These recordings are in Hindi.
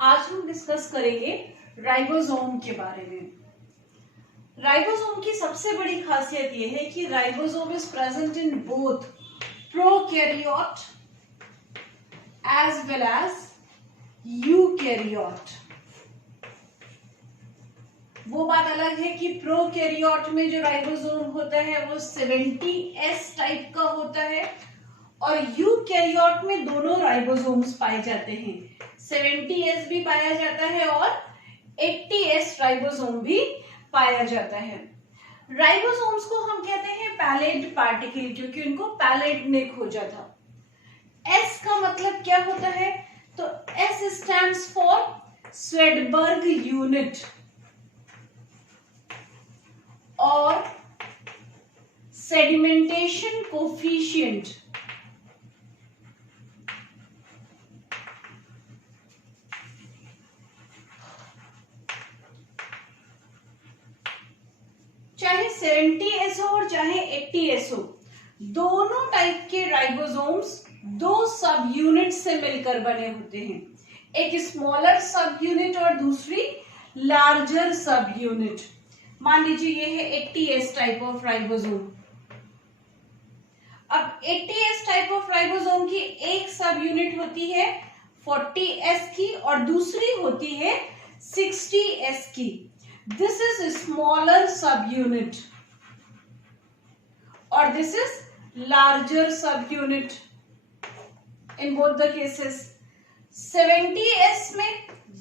आज हम डिस्कस करेंगे राइबोसोम के बारे में। राइबोसोम की सबसे बड़ी खासियत यह है कि ribosome is present in both prokaryote as well as eukaryote. वो बात अलग है कि प्रोकैरियोट में जो राइबोसोम होता है वो 70S टाइप का होता है और यूकैरियोट में दोनों राइबोसोम्स पाए जाते हैं। 70S भी पाया जाता है और 80S राइबोसोम भी पाया जाता है। राइबोसोम्स को हम कहते हैं पैलेट पार्टिकल क्योंकि उनको पैलेट ने खोजा था। S का मतलब क्या होता है? तो S stands for Svedberg unit और सेडिमेंटेशन कोफिशिएंट। चाहे 70S हो और चाहे 80S हो, दोनों टाइप के राइबोसोम्स दो सब यूनिट से मिलकर बने होते हैं, एक स्मॉलर सब यूनिट और दूसरी लार्जर सब यूनिट। मान लीजिए ये है 80S टाइप ऑफ राइबोसोम। अब 80S टाइप ऑफ राइबोसोम की एक सब यूनिट होती है 40S की और दूसरी होती है 60S की। This is a smaller subunit or this is larger subunit in both the cases. 70S में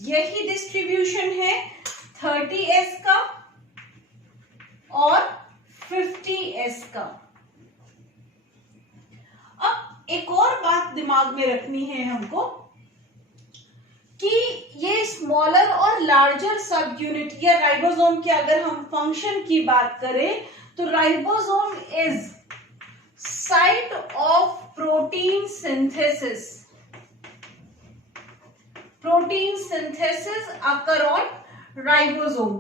यही डिस्ट्रीब्यूशन है 30S का और 50S का। अब एक और बात दिमाग में रखनी है हमको कि ये स्मॉलर और लार्जर सब यूनिट या राइबोसोम के अगर हम फंक्शन की बात करें तो ribosome is site of protein synthesis. Protein synthesis occur on ribosome.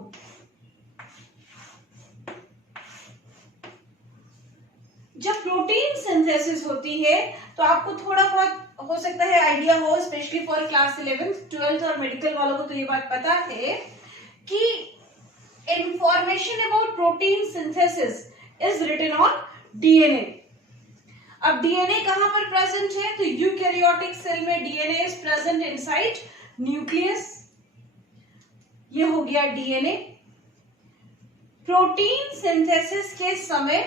जब प्रोटीन सिंथेसिस होती है तो आपको थोड़ा बहुत हो सकता है आइडिया हो, specially for class 11th 12th और मेडिकल वालों को तो ये बात पता है कि information about protein synthesis is written on DNA. अब डीएनए कहां पर प्रेजेंट है? तो यूकैरियोटिक सेल में DNA is present inside nucleus. ये हो गया डीएनए। प्रोटीन सिंथेसिस के समय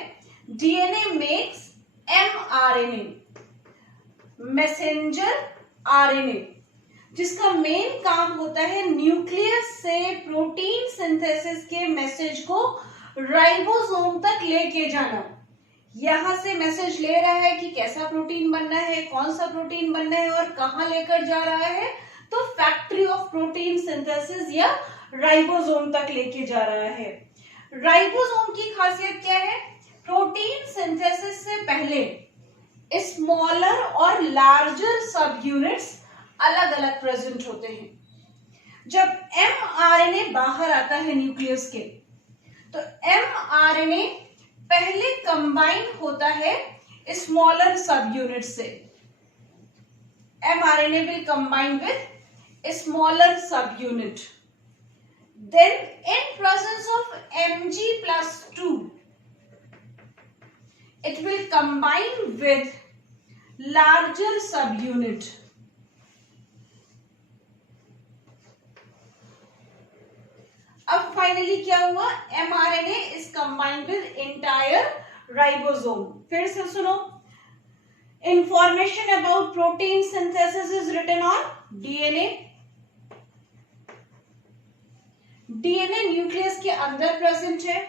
DNA makes mRNA, messenger RNA, जिसका मेन काम होता है न्यूक्लियस से प्रोटीन सिंथेसिस के मैसेज को राइबोसोम तक लेके जाना। यहां से मैसेज ले रहा है कि कैसा प्रोटीन बनना है, कौन सा प्रोटीन बनना है और कहां लेकर जा रहा है, तो फैक्ट्री ऑफ प्रोटीन सिंथेसिस या राइबोसोम तक लेके जा रहा है। राइबोसोम की खासियत क्या है? प्रोटीन सिंथेसिस से पहले स्मॉलर और लार्जर सब यूनिट्स अलग अलग प्रेजेंट होते हैं। जब एमआरएनए बाहर आता है न्यूक्लियस के तो एमआरएनए पहले कंबाइन होता है स्मॉलर सब यूनिट से। MRNA will combine with smaller sub unit, then in presence of Mg+2 it will combine with larger subunit. अब फाइनली क्या हुआ? mRNA is combined with entire ribosome. फिर से सुनो, information about protein synthesis is written on DNA. DNA nucleus के अंदर प्रेजेंट है,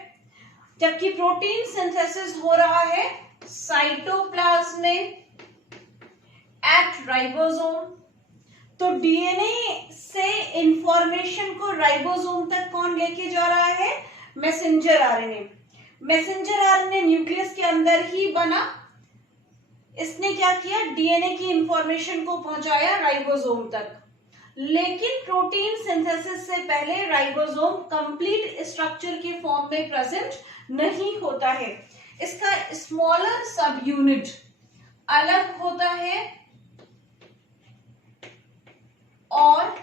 जबकि प्रोटीन सिंथेसिस हो रहा है साइटोप्लाज्म में एट राइबोसोम। तो डीएनए से इंफॉर्मेशन को राइबोसोम तक कौन लेके जा रहा है? Messenger RNA. Messenger RNA nucleus के अंदर ही बना, इसने क्या किया? डीएनए की इंफॉर्मेशन को पहुंचाया राइबोसोम तक। लेकिन प्रोटीन सिंथेसिस से पहले राइबोसोम कंप्लीट स्ट्रक्चर के फॉर्म में प्रेजेंट नहीं होता है। इसका स्मॉलर सब यूनिट अलग होता है और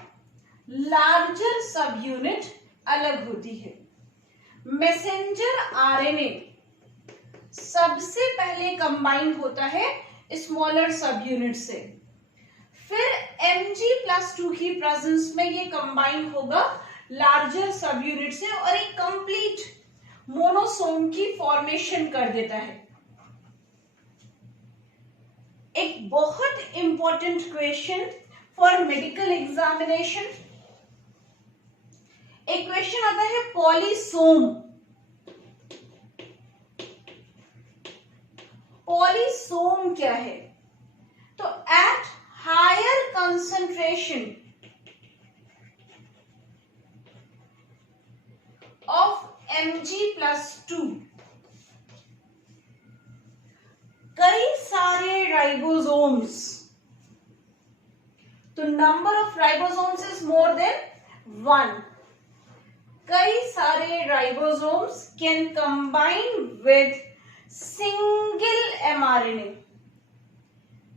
लार्जर सब यूनिट अलग होती है। मैसेंजर आरएनए सबसे पहले कंबाइन होता है स्मॉलर सब यूनिट से, फिर Mg+2 की प्रेजेंस में ये कंबाइन होगा लार्जर सब यूनिट से और एक कंप्लीट मोनोसोम की फॉर्मेशन कर देता है। एक बहुत important question for medical examination, एक क्वेश्चन आता है पॉलीसोम। पॉलीसोम क्या है? तो eight higher concentration of Mg+2 कई सारे राइबोसोम्स, तो number of ribosomes is more than 1, कई सारे ribosomes can combine with single mRNA।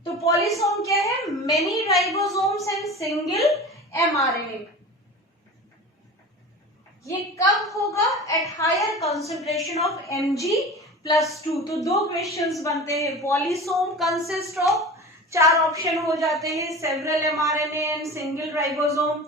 तो पॉलीसोम क्या है? Many ribosomes and single mRNA। ये कब होगा? At higher concentration of Mg+2। तो दो क्वेश्चंस बनते हैं। पॉलीसोम कंसिस्ट ऑफ, चार ऑप्शन हो जाते हैं, several mRNA and single ribosome,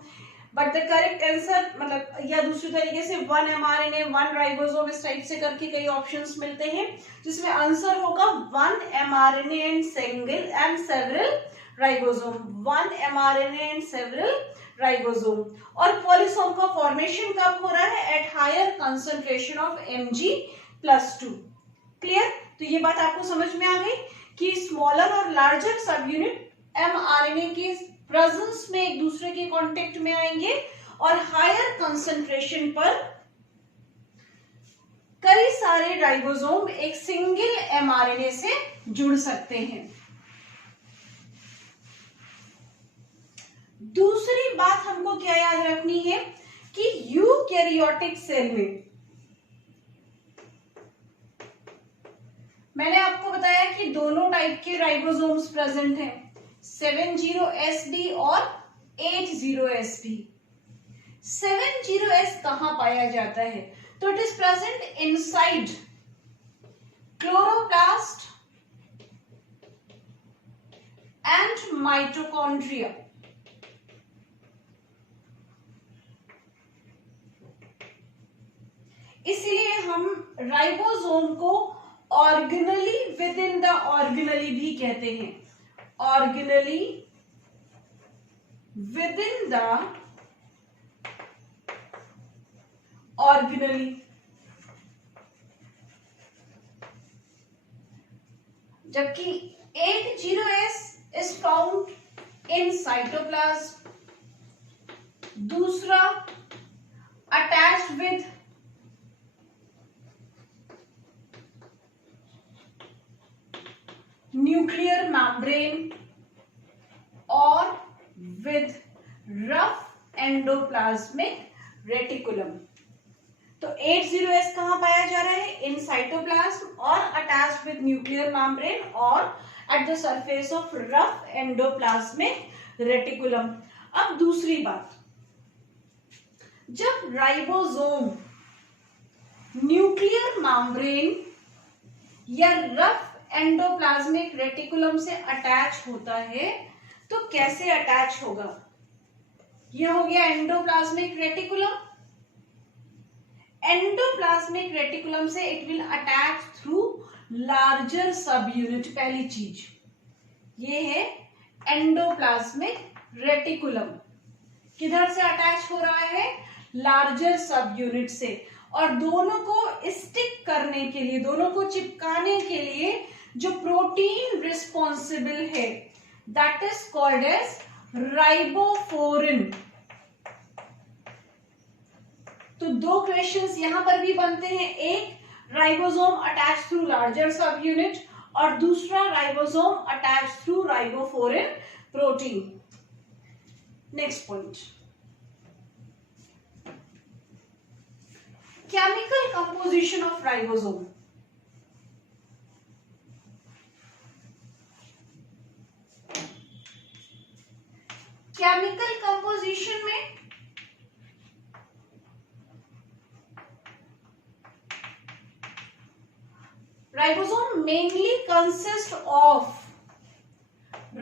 but the correct answer मतलब, या दूसरी तरीके से 1 mRNA 1 राइबोसोम, इस टाइप से करके कई ऑप्शंस मिलते हैं, जिसमें आंसर होगा 1 mRNA and single and several ribosome, 1 mRNA and several ribosome. और पॉलीसोम का फॉर्मेशन कब हो रहा है? At higher concentration of Mg+2। Clear? तो ये बात आपको समझ में आ गई कि स्मॉलर और लार्जर सब यूनिट mRNA की प्रेजेंस में एक दूसरे के कांटेक्ट में आएंगे और हायर कंसंट्रेशन पर कई सारे राइबोसोम एक सिंगल mRNA से जुड़ सकते हैं। दूसरी बात हमको क्या याद रखनी है कि यूकैरियोटिक सेल में, मैंने आपको बताया कि दोनों टाइप के राइबोसोम्स प्रेजेंट हैं, 70SD और 80SD। 70S कहां पाया जाता है? तो it is present inside chloroplast and mitochondria. इसलिए हम राइबोसोम को organelle with in the organelle भी कहते हैं, organelle with in the organelle. जबकि 80S is found in cytoplasm, दूसरा अटैच्ड विद न्यूक्लियर मेम्ब्रेन और विद रफ एंडोप्लाज्मिक रेटिकुलम। तो 80S कहां पाया जा रहा है? इन साइटोप्लाज्म और अटैच्ड विद न्यूक्लियर मेम्ब्रेन और at the surface of rough endoplasmic reticulum. अब दूसरी बात, जब राइबोसोम न्यूक्लियर मेम्ब्रेन या रफ एंडोप्लाज्मिक रेटिकुलम से अटैच होता है तो कैसे अटैच होगा? यह हो गया एंडोप्लाज्मिक रेटिकुलम। एंडोप्लाज्मिक रेटिकुलम से it will attach through larger सब यूनिट। पहली चीज ये है एंडोप्लाज्मिक रेटिकुलम किधर से अटैच हो रहा है? लार्जर सब यूनिट से। और दोनों को स्टिक करने के लिए, दोनों को चिपकाने के लिए जो प्रोटीन रिस्पॉन्सिबल है that is called as ribophorin. तो दो क्वेश्चंस यहां पर भी बनते हैं, एक राइबोसोम अटैच थ्रू लार्जर सब यूनिट और दूसरा ribosome attach through ribophorin protein. Next point, chemical composition of ribosome. Chemical composition में ribosome mainly consist of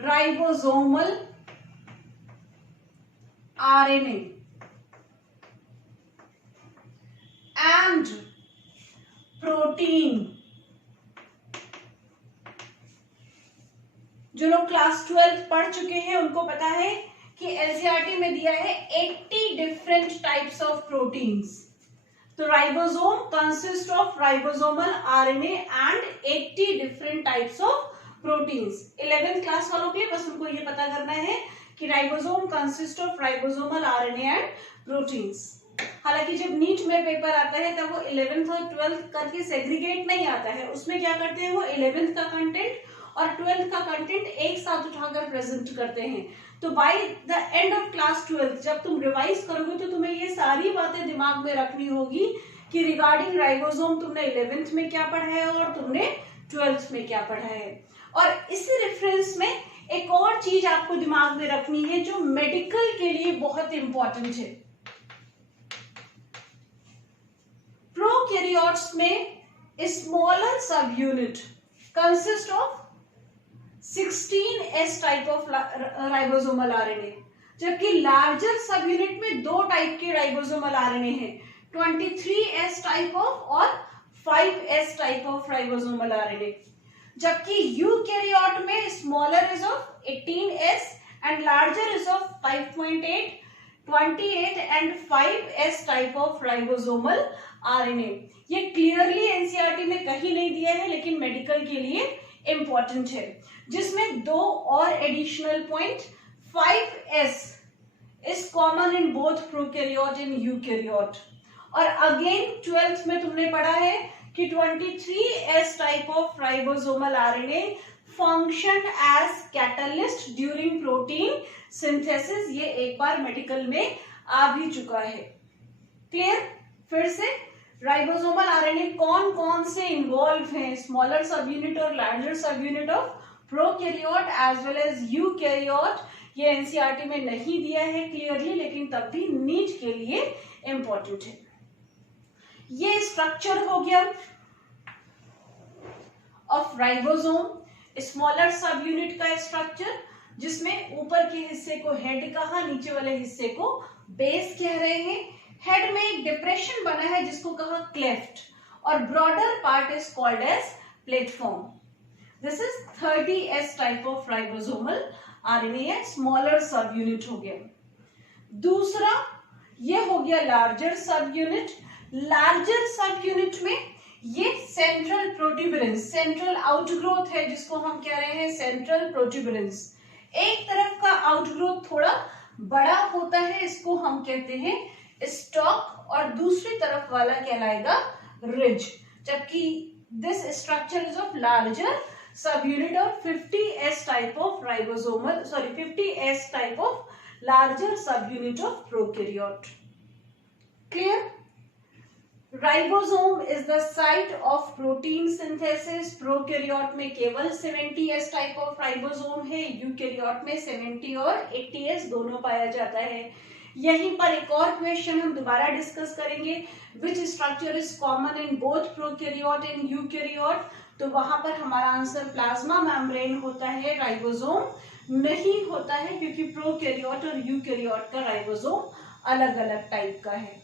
ribosomal RNA and protein। जो लोग क्लास 12 पढ़ चुके हैं उनको पता है कि एनसीईआरटी में दिया है 80 डिफरेंट टाइप्स ऑफ प्रोटीन्स। तो ribosome consist of ribosomal RNA and 80 different types of proteins. 11th class वालों के लिए बस उनको ये पता करना है कि ribosome consist of ribosomal RNA and proteins. हालांकि जब नीट में पेपर आता है तब वो 11th और 12th करके सेग्रीगेट नहीं आता है, उसमें क्या करते हैं वो 11th का कंटेंट और 12th का कंटेंट एक साथ उठाकर प्रेजेंट करते हैं। तो by the end of class 12 जब तुम रिवाइज करोगे तो तुम्हें ये सारी बातें दिमाग में रखनी होगी कि रिगार्डिंग राइबोसोम तुमने 11th में क्या पढ़ा है और तुमने 12th में क्या पढ़ा है। और इसी रेफरेंस में एक और चीज आपको दिमाग में रखनी है जो मेडिकल के लिए बहुत इंपॉर्टेंट है। प्रोकैरियोट्स में smaller sub unit consist of 16S type of ribosomal RNA, जबकि लार्जर सब यूनिट में 2 टाइप के राइबोसोमल RNA है, 23S टाइप ऑफ और 5S type of ribosomal RNA। जबकि यूकैरियोट में smaller is of 18S and larger is of 5.8, 28 and 5S type of ribosomal RNA। ये क्लियरली एनसीईआरटी में कहीं नहीं दिया है लेकिन मेडिकल के लिए इंपॉर्टेंट है, जिसमें 2 और additional point 5S is common in both prokaryote and eukaryote. और अगेन 12th में तुमने पढ़ा है कि 23S type of ribosomal RNA function as catalyst during protein synthesis. ये एक बार मेडिकल में आ भी चुका है। क्लियर? फिर से राइबोसोमल RNA कौन कौन से इन्वॉल्व हैं, स्मॉलर सब यूनिट और लार्जर सब unit of prokaryote as well as eukaryote. ये एनसीईआरटी में नहीं दिया है क्लियरली लेकिन तब भी नीट के लिए इंपॉर्टेंट है। ये स्ट्रक्चर हो गया of ribosome, smaller sub unit का स्ट्रक्चर, जिसमें ऊपर के हिस्से को हेड कहा, नीचे वाले हिस्से को बेस कह रहे हैं। हेड में एक डिप्रेशन बना है जिसको कहा क्लेफ्ट और broader part is called as platform. This is 30S type of ribosomal RNA है, स्मॉलर सब यूनिट हो गया। दूसरा ये हो गया लार्जर सब यूनिट। लार्जर सब यूनिट में ये सेंट्रल प्रोट्यूबरेंस, सेंट्रल आउटग्रोथ है जिसको हम कह रहे हैं सेंट्रल प्रोट्यूबरेंस। एक तरफ का आउटग्रोथ थोड़ा बड़ा होता है, इसको हम कहते हैं स्टॉक, और दूसरी तरफ वाला कहलाएगा रिज। जबकि this structure is of larger सब यूनिट और 50S type of ribosomal 50S type of larger सब unit of prokaryote. Clear? Ribosome is the site of protein synthesis. Prokaryote में केवल 70S टाइप ऑफ राइबोसोम है, यूकैरियोट में 70 और 80S दोनों पाया जाता है। यहीं पर एक और क्वेश्चन हम दोबारा डिस्कस करेंगे, which structure is common in both prokaryote and eukaryote. तो वहां पर हमारा आंसर प्लाज्मा मेम्ब्रेन होता है, राइबोसोम नहीं होता है, क्योंकि प्रोकैरियोट और यूकैरियोट का राइबोसोम अलग अलग टाइप का है।